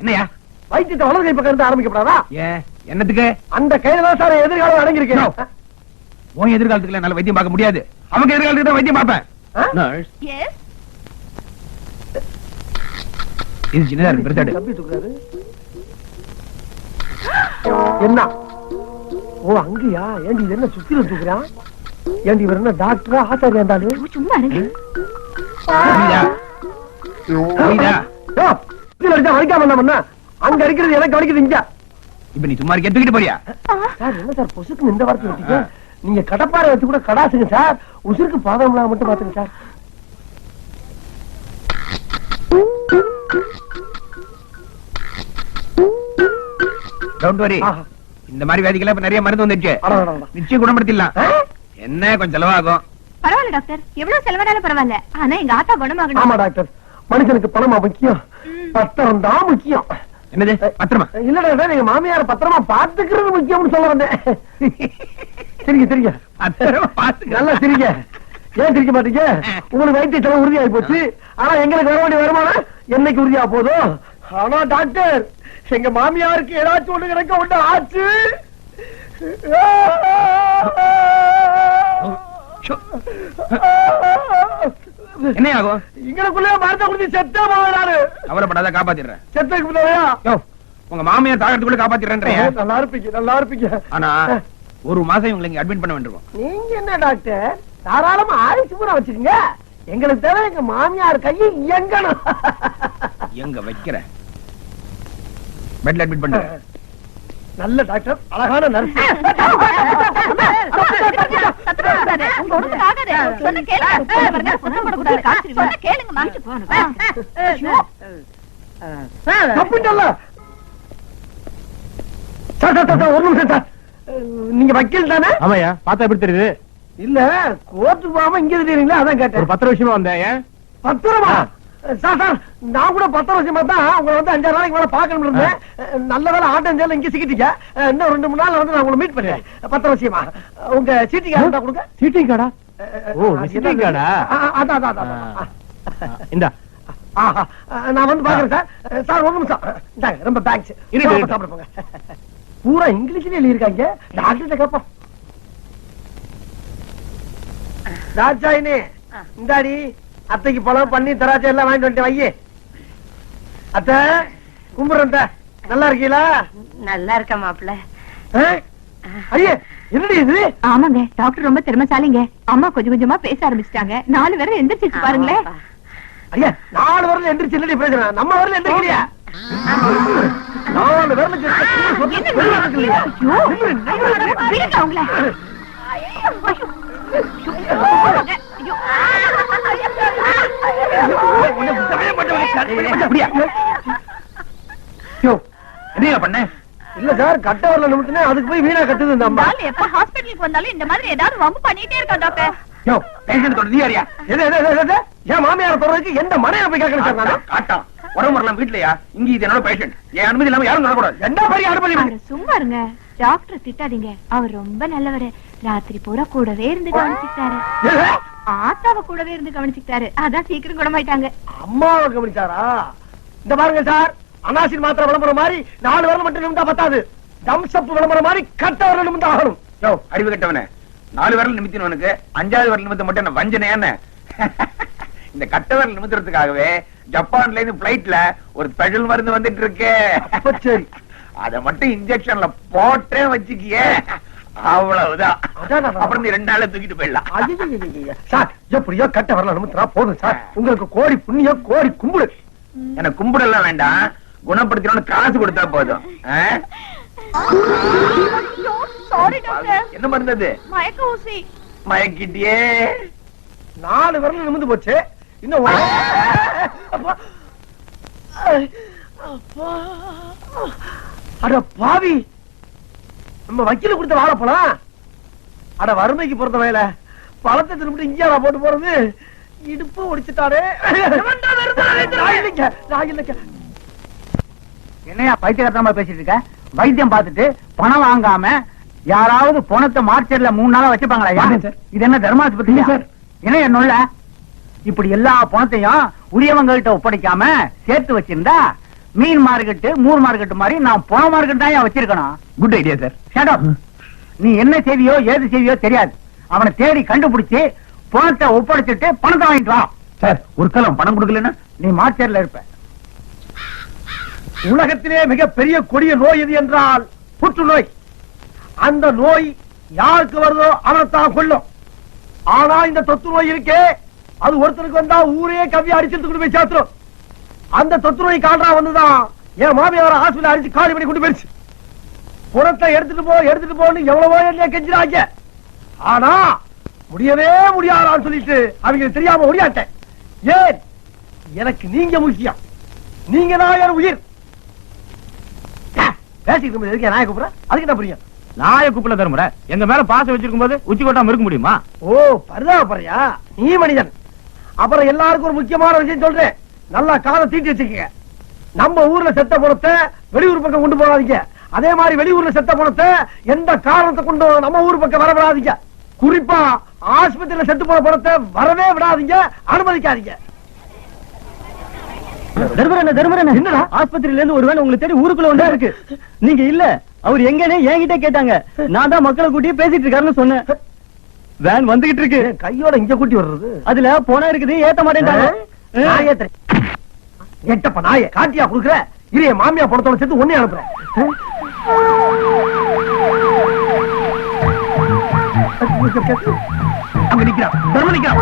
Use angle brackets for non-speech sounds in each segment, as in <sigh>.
என்னையா? வைத்தியத்தை வலது கை பக்கம் இருந்து ஆரம்பிக்கப்படாதா? ஏன் என்னத்துக்கு? அந்த கையில தான் சார் எதிர்காலம். அடங்கியிருக்கேன் உன் எதிர்காலத்துக்குள்ள என்னால வைத்தியம் பார்க்க முடியாது. அவங்க எதிர்காலத்துக்கு தான் வைத்தியம் பார்ப்பேன். ஆ? நர்ஸ் எஸ் இது சின்னதா இருக்கு பெருசாடு தப்பி தூக்குறாரு. என்ன? ஓ அங்கயா? ஏண்டி என்ன ஏண்டி இவர் என்ன டாக்டரா ஆச்சாரியா இருந்தாலும் சும்மா இருங்க. இதுல அடிச்சா வலிக்காம என்ன பண்ண அங்க அடிக்கிறது எனக்கு வலிக்குது இங்க? இப்ப நீ சும்மா இருக்க தூக்கிட்டு போறியா? சார் என்ன சார் பொசுக்கு இந்த வார்த்தை வச்சுக்க நீங்க கடப்பாறை வச்சு கூட கடாசுங்க சார். உசுருக்கு பாதம் மட்டும் பாத்துங்க சார். Don't worry. இந்த மாதிரி வியாதிக்கெல்லாம் இப்ப நிறைய மருந்து வந்துருச்சு. நிச்சயம் குணப்படுத்திடலாம்? என்ன கொஞ்சம் செலவாகும். பரவாயில்ல டாக்டர். எவ்வளவு செலவானாலும் பரவாயில்ல. ஆனா எங்க ஆத்தா ஆமா குணமாகணும் டாக்டர். மனுஷனுக்கு பணமா முக்கியம்? பத்திரம் தான் முக்கியம். என்னது? பத்திரமா? இல்ல டாக்டர் எங்க மாமியார் பத்திரமா பாத்துக்கிறது முக்கியம்னு சொல்ல வந்தேன். சரிங்க சரிங்க. பத்திரமா பாத்துக்க நல்லா சிரிங்க. ஏன் சிரிக்க மாட்டீங்க? உங்களுக்கு வைத்திய செலவு உறுதியாகி போச்சு. ஆனா எங்களுக்கு வர வேண்டிய வருமானம் என்னைக்கு உறுதியா போதும் ஆனா டாக்டர் எங்க மாமியாருக்கு ஏதாச்சும் ஒண்ணு கிடக்க ஒண்ணு ஆச்சு. என்ன ஆகும் எங்களுக்குள்ளே மரத்தை குடிச்சு செத்தே போவேன் கவலைப்படாத காப்பாத்திடுறேன் செத்துக்கு முன்னாடியா யோ உங்க மாமியார் தாகத்துக்குள்ள காப்பாத்திடுறேன்றேன் நல்லா இருப்பீங்க நல்லா இருப்பீங்க ஆனா ஒரு மாசம் இவங்களை இங்க அட்மிட் பண்ண வேண்டியிருக்கும் நீங்க என்ன டாக்டர் தாராளமா ஆயுசு பூரா வச்சுக்கோங்க எங்களுக்கு தேவை எங்க மாமியார் கையை இயங்கணும் எங்க வைக்கிற பெட்ல அட்மிட் பண்ற நல்ல டாக்டர் அழகான நர்ஸ் உங்க ஒண்ணுக்கு ஆகாது. சொன்னா கேளுங்க. பாருங்க, சத்தம் போடக்கூடாது. சொன்னா கேளுங்கம்மா. தப்புண்டல்ல சார். சார், சார் சார், ஒரு நிமிஷம் சார். நீங்க வக்கீல் தானே? ஆமாயா பார்த்தா எப்படி தெரியுது? இல்ல கோர்ட்டுக்கு போகாம இங்க இருக்கீங்களா அதான் ஒரு கேட்டேன் பத்திர விஷயமா வந்தேன் பத்திரமா? சார் சார் நான் கூட பத்து வருஷமா தான் உங்களை வந்து அஞ்சாறு நாளைக்கு மேல பாக்கணும் இருந்தேன். நல்ல வேலை ஆட்டம் சேல இங்க சிக்கிட்டீங்க இன்னும் ரெண்டு மூணு நாள் வந்து நான் உங்களை மீட் பண்ணேன் பத்து வருஷமா உங்க சீட்டிங் இருந்தா கொடுங்க. சீட்டிங் கார்டா? ஓ? ஆ, ஆ, அதான், அதான், அதான். இந்த. ஆஹா, நான் வந்து பாக்குறேன் சார். சார் ஒரு நிமிஷம். இந்தாங்க ரொம்ப தேங்க்ஸ் இரு, இரு. சாப்பிட போங்க. பூரா இங்கிலீஷ்ல எழுதியிருக்காங்க. டாக்டர்கிட்ட கேட்போம் ராஜாயினே இந்தாடி. அத்தைக்கு பழம் பண்ணி திராட்சை எல்லாம் வாங்கிட்டு வந்துட்டு வையே அத்தை கும்பிடுறேன். நல்லா இருக்கீங்களா நல்லா இருக்க மாப்பிள்ள? ஐயே என்னடி இது ஆமாங்க டாக்டர் ரொம்ப திறமைசாலிங்க அம்மா கொஞ்சம் கொஞ்சமா பேச ஆரம்பிச்சிட்டாங்க நாலு பேரும் எந்திரிச்சிச்சு பாருங்களேன் ஐயா நாலு வரல எந்திரிச்சு என்னடி பேசுறேன் நம்ம வரல எந்திரிக்கிறியா நாலு வரல அவங்கள. என்ன பண்ண இல்ல சார் கட்ட வரல நிமித்தினே அதுக்கு போய் வீணா கட்டுது இந்த அம்மா. எப்ப ஹாஸ்பிட்டலுக்கு வந்தாலும் இந்த மாதிரி ஏதாவது வம்பு பண்ணிட்டே இருக்கான் டாக்டர் யோ பேஷண்ட் தொட நீ யாரியா எது, எது, எது, எது? என் மாமியார் சொல்றதுக்கு எந்த மனையில போய் கேட்கணும் சார் நானு? காட்டான் உடம்பு வரலாம் வீட்லயா? இங்க இது என்னோட பேஷண்ட் என் அனுமதி இல்லாம யாரும் என்ன மாதிரி அனுமதி சும்மா இருங்க. டாக்டர் திட்டாதீங்க. அவர் ரொம்ப நல்லவரு. ராத்திரி பூரா கூடவே இருந்து கவனிச்சுக்கிட்டாரு எது? ஆத்தாவ கூடவே இருந்து கவனிச்சுக்கிட்டாரு. அதான் சீக்கிரம் குணமாயிட்டாங்க. அம்மாவை கவனிச்சாரா? இந்த பாருங்க சார் அனாசின் மாத்திரை விளம்பரம் மாதிரி நாலு வரல மட்டும் நிமிந்தா பத்தாது. தம்சப் விளம்பரம் மாதிரி கட்ட வரல நிமிந்தா ஆகணும் யோ அறிவு கட்டவனே. நாலு விரல் நிமித்தினவனுக்கு அஞ்சாவது விரல் நிமித்தம் மட்டும் என்ன வஞ்சனையா என்ன? <laughs> இந்த கட்ட விரல் நிமித்துறதுக்காகவே ஜப்பான்ல இருந்து பிளைட்ல ஒரு ஸ்பெஷல் மருந்து வந்துட்டு இருக்கு. சரி. <laughs> அத மட்டும் இன்ஜெக்ஷன்ல போட்டே வச்சுக்கியே. <laughs> அவ்வளவுதான். அப்புறம் ரெண்டு நாள்ல தூக்கிட்டு போயிடலாம். சார் எப்படியோ கட்ட வரல போதும் சார். உங்களுக்கு கோடி புண்ணியம் கோடி கும்பிடு. எனக்கு கும்பிடலாம் வேண்டாம். குணப்படுத்தணும்னு காசு கொடுத்தா போதும். ஆ? சாரி டாக்டர் என்ன மயக்க ஊசி. மயக்கிட்டியே. நாலு விரல் நிமிந்து போச்சு. இன்னும். அட பாவி. நம்ம வக்கீல கொடுத்த வாழைப்பழம் அட வறுமைக்கு பொறுத்த வயல பழத்தை திரும்பிட்டு இங்கேயா போட்டு போறது? இடுப்பு ஒடிச்சுட்டாரே. என்னையா பைத்தியகாரத்தமா பேசிட்டு இருக்க? வைத்தியம் பார்த்துட்டு பணம் வாங்காம யாராவது பணத்தை மார்க்கெட்ல மூணு நாளா வச்சுப்பாங்களா சார். இது என்ன தர்மாஸ்பத்திரி சார். என்ன என்னுள்ள இப்படி எல்லா பணத்தையும் உரியவங்க கிட்ட ஒப்படைக்காம சேர்த்து வச்சிருந்தா மீன் மார்க்கெட்டு மூர் மார்க்கெட் மாதிரி நான் பண மார்க்கெட் தான் வச்சிருக்கணும். Good idea sir up. நீ என்ன செய்வியோ ஏது செய்வியோ தெரியாது. அவனை தேடி கண்டுபிடிச்சு பணத்தை ஒப்படைச்சிட்டு பணத்தை வாங்கிட்டு வா. சார் ஒரு காலம் பணம் கொடுக்கலன்னா? நீ மார்ச்சர்ல இருப்ப. உலகத்திலே மிகப்பெரிய கொடிய நோய் எது என்றால் புற்றுநோய். அந்த நோய் யாருக்கு வருதோ அவனைத்தான் கொல்லும். ஆனா இந்த தொத்து நோய் இருக்கே அது ஒருத்தருக்கு வந்தா ஊரே கவ்வி அடிச்சுட்டு கொண்டு போய் சேர்த்துரும். அந்த தொத்து நோய் கால்றா வந்துதான். என் மாமியார ஹாஸ்பிட்டல் அடிச்சு காலி பண்ணி கொண்டு போயிடுச்சு. புறத்தை எடுத்துட்டு போ எடுத்துட்டு போன்னு எவ்வளவோ என்ன கெஞ்சிராங்க ஆனா முடியவே முடியாதான்னு சொல்லிட்டு அவங்களுக்கு தெரியாம முடியாட்டேன் ஏன்? எனக்கு நீங்க முக்கியம். நீங்க தான் என் உயிர். பேசிட்டு இருக்கும்போது எதுக்கு நாய கூப்பிடுற? அதுக்கு என்ன புரியும்? நாய குப்பல தருமுறை. எங்க மேல பாசம் வச்சிருக்கும் போது உச்சி கொட்டாம இருக்க முடியுமா? ஓ பரிதாபப்படுறியா நீ மனிதன். அப்புறம் எல்லாருக்கும் ஒரு முக்கியமான விஷயம் சொல்றேன். நல்லா காதை தீட்டி வச்சுக்கங்க நம்ம ஊர்ல செத்த பணத்தை வெளியூர் பக்கம் கொண்டு போகாதீங்க. அதே மாதிரி வெளியூர்ல செத்த பணத்தை எந்த காரணத்தை கொண்டு நம்ம ஊர் பக்கம் வர விடாதீங்க குறிப்பா ஆஸ்பத்திரியில செத்து போன பணத்தை வரவே விடாதீங்க. அனுமதிக்காதீங்க. தர்மரண்ண தர்மரண்ண என்னடா? ஆஸ்பத்திரியில இருந்து ஒரு வேலை உங்களுக்கு தேடி ஊருக்குள்ள வந்தா இருக்கு. நீங்க இல்ல அவர் எங்கன்னு என்கிட்ட கேட்டாங்க. நான் தான் மக்களை கூட்டியே பேசிட்டு இருக்காருன்னு சொன்னேன். வேன் வந்துகிட்டு இருக்கு. கையோட இங்க கூட்டி வர்றது? அதுல பணம் இருக்குது ஏத்த மாட்டேன்டாங்க. எட்டப்ப நாய காட்டியா குடுக்குற? இரு என் மாமியா பணத்தோட சேர்த்து ஒன்னே அனுப்புறேன் அங்க நிக்கிறான். தர்ம நிக்கிறான்.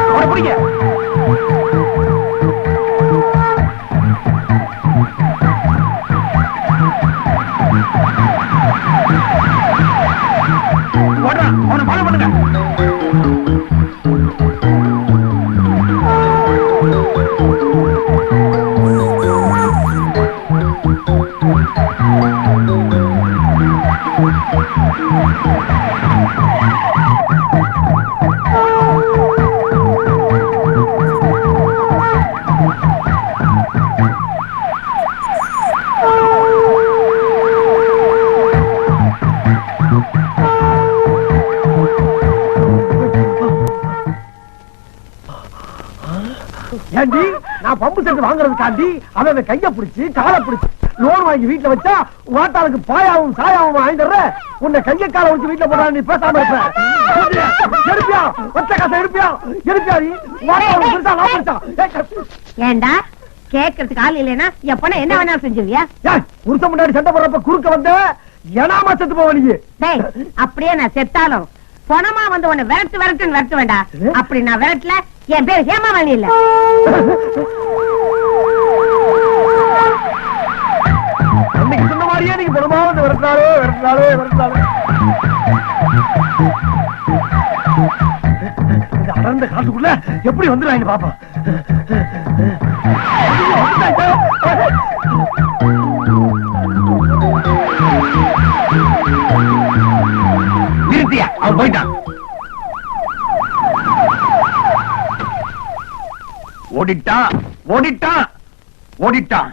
ஏண்டி? நான் பம்பு செட்டு வாங்குறதுக்காண்டி அவன் கைய பிடிச்சு காலை பிடிச்சு லோன் வாங்கி வீட்டுல வச்சா வாட்டாளுக்கு பாயாவும் சாயாவும் வாங்கிடுற உன்னை கைய காலை வச்சு வீட்டுல போடா நீ பேசாம இருப்ப. சொல்றியா? எடுப்பியா ஒத்த காசை எடுப்பியா எடுப்பியா நீ. ஏண்டா? கேக்குறதுக்கு ஆள் இல்லைன்னா எப்பனா என்ன வேணாலும் ஏய், புருஷன் முன்னாடி சண்டை போடுறப்ப குறுக்க வந்த ஏனாமா செத்து போவ நீ. டேய் அப்படியே நான் செத்தாலும் பணமா வந்து உன்னை விரட்டு விரட்டுன்னு விரட்டு வேண்டா. அப்படி நான் விரட்டல என் பேர் ஹேமாவாணி இல்ல. அன்னைக்கு சொன்ன மாதிரியே நீங்க பணமா வந்து விரட்டினாலே விரட்டினாலே விரட்டினாலே இந்த அடர்ந்த காட்டுக்குள்ள எப்படி வந்துடுறாங்க பாப்பா அவன் போயிட்டான். ஓடிட்டான் ஓடிட்டான் ஓடிட்டான்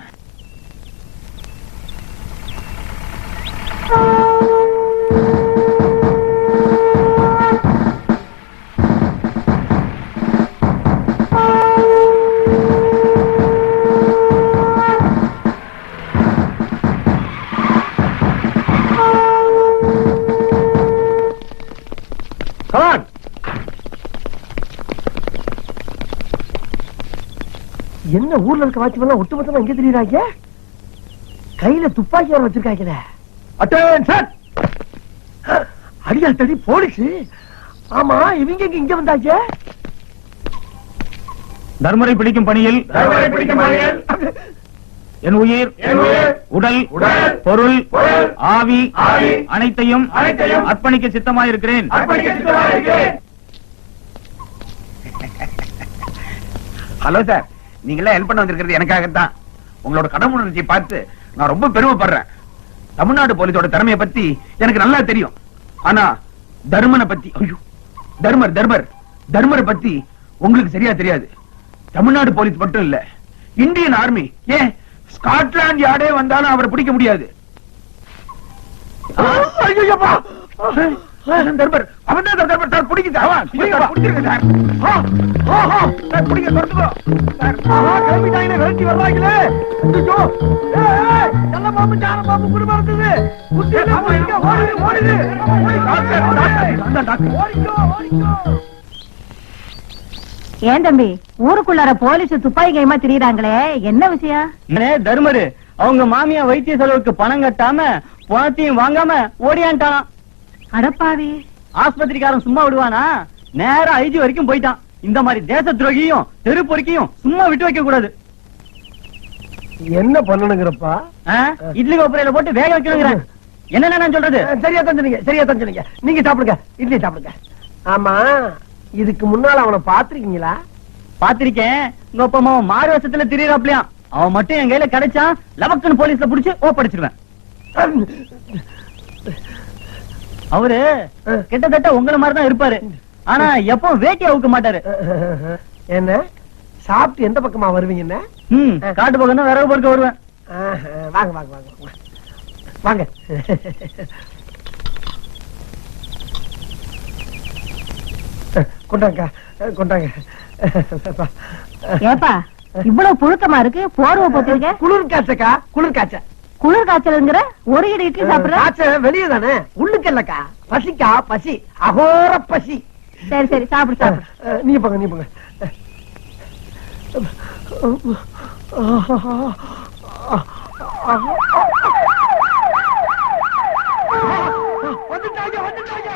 Come on! என்ன ஊர்ல இருக்க வாட்ச்மேன் ஒட்டுமொத்தமா எங்க தெரியுறாங்க? கையில துப்பாக்கி வர வச்சிருக்காங்களே அட்டென்ஷன் அடியால் தடி போலீஸ். ஆமா இவங்க இங்க வந்தாங்க? தர்மரை பிடிக்கும் பணியில். தர்மரை பிடிக்கும் பணியில். என் உயிர் என் உயிர், உடல் உடல், பொருள் பொருள், ஆவி ஆவி, அனைத்தையும் அனைத்தையும் அர்ப்பணிக்க சித்தமாயிருக்கிறேன். Hello sir. நீங்களே ஹெல்ப் பண்ண வந்திருக்கிறது எனக்காகத்தான். உங்களோட கடமுணர்ச்சியை பார்த்து நான் ரொம்ப பெருமைப்படுறேன். தமிழ்நாடு போலீஸோட திறமையை பத்தி எனக்கு நல்லா தெரியும். ஆனா தர்மனை பத்தி ஐயோ தர்மர் தர்மர் தர்மரை பத்தி உங்களுக்கு சரியா தெரியாது. தமிழ்நாடு போலீஸ் மட்டும் இல்ல இந்தியன் ஆர்மி ஏன் ஸ்காட்லாந்து யார்டே வந்தாலும் அவரை பிடிக்க முடியாது. ஐயோ அவன் தான் சார் சார் சார் தொடர்ந்துக்கோ சார். நல்ல பாம்பு, பாம்பு, இருந்தது. ஓடுது, ஓடுது. ஏன் தம்பி ஊருக்குள்ளார போலீஸ் துப்பாக்கி கைமா திரியறாங்களே என்ன விஷயம்? தர்மரு அவங்க மாமியா வைத்திய செலவுக்கு பணம் கட்டாம பணத்தையும் வாங்காம ஓடியான்ட்டான். அடப்பாவி. ஆஸ்பத்திரிக்காரன் சும்மா விடுவானா? நேரா ஐஜி வரைக்கும் போயிட்டான். இந்த மாதிரி தேச துரோகியும் தெரு பொறுக்கியும் சும்மா விட்டு வைக்க கூடாது. என்ன பண்ணணுங்கிறப்பா? இட்லி கோப்பரையில போட்டு வேக வைக்கணுங்கிறேன். என்னென்ன நான் சொல்றது? சரியா தான் சொன்னீங்க சரியா தான் சொன்னீங்க நீங்க சாப்பிடுங்க இட்லி சாப்பிடுங்க. ஆமா இதுக்கு முன்னால அவனை பாத்திருக்கீங்களா பாத்திருக்கேன் உங்க அப்பா அம்மா மாறு வருஷத்துல திரியறாப்லயாம் அவன் மட்டும் என் கையில கிடைச்சான் லவக்குன்னு போலீஸ்ல புடிச்சு ஓ படிச்சிருவேன். அவரு கிட்டத்தட்ட உங்கள மாதிரி தான் இருப்பாரு. ஆனா எப்போ வேட்டி அவுக்க மாட்டாரு. என்ன? சாப்பிட்டு எந்த பக்கமா வருவீங்க என்ன? ம் காட்டு பக்கம் தான் விறகு பொறுக்க வருவேன். வாங்க வாங்க வாங்க. வாங்க. கொண்டாங்க கொண்டாங்க. ஏப்பா இவ்வளவு புழுக்கமா இருக்கு? போர்வை போட்டிருக்க? குளிர் காய்ச்சக்கா குளிர் காய்ச்ச. குளிர் காய்ச்சல்ங்கிற ஒரு இடி சாப்பிடுற காய்ச்சல் வெளியே தானே உள்ளுக்கு பசிக்கா பசி அகோர பசி சரி சரி சாப்பிடு சாப்பிடு நீங்க போங்க நீ போங்க வந்துட்டாங்க வந்துட்டாங்க